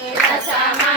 你的家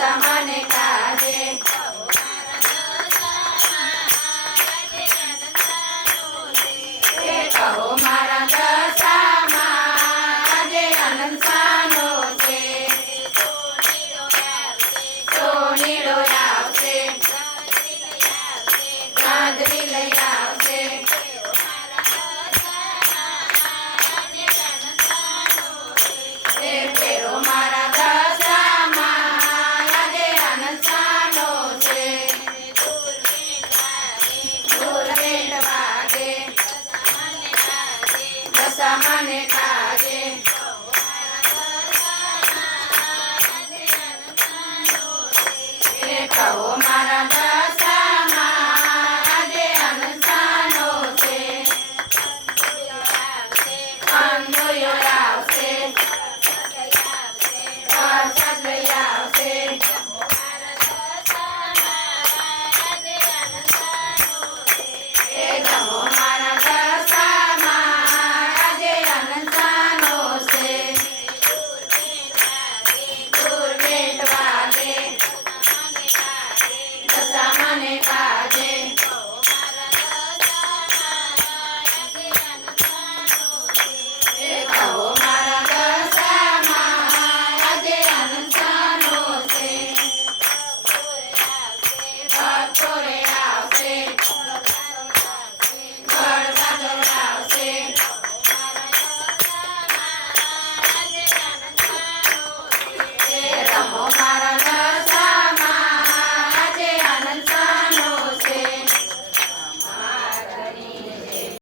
samane ka நானே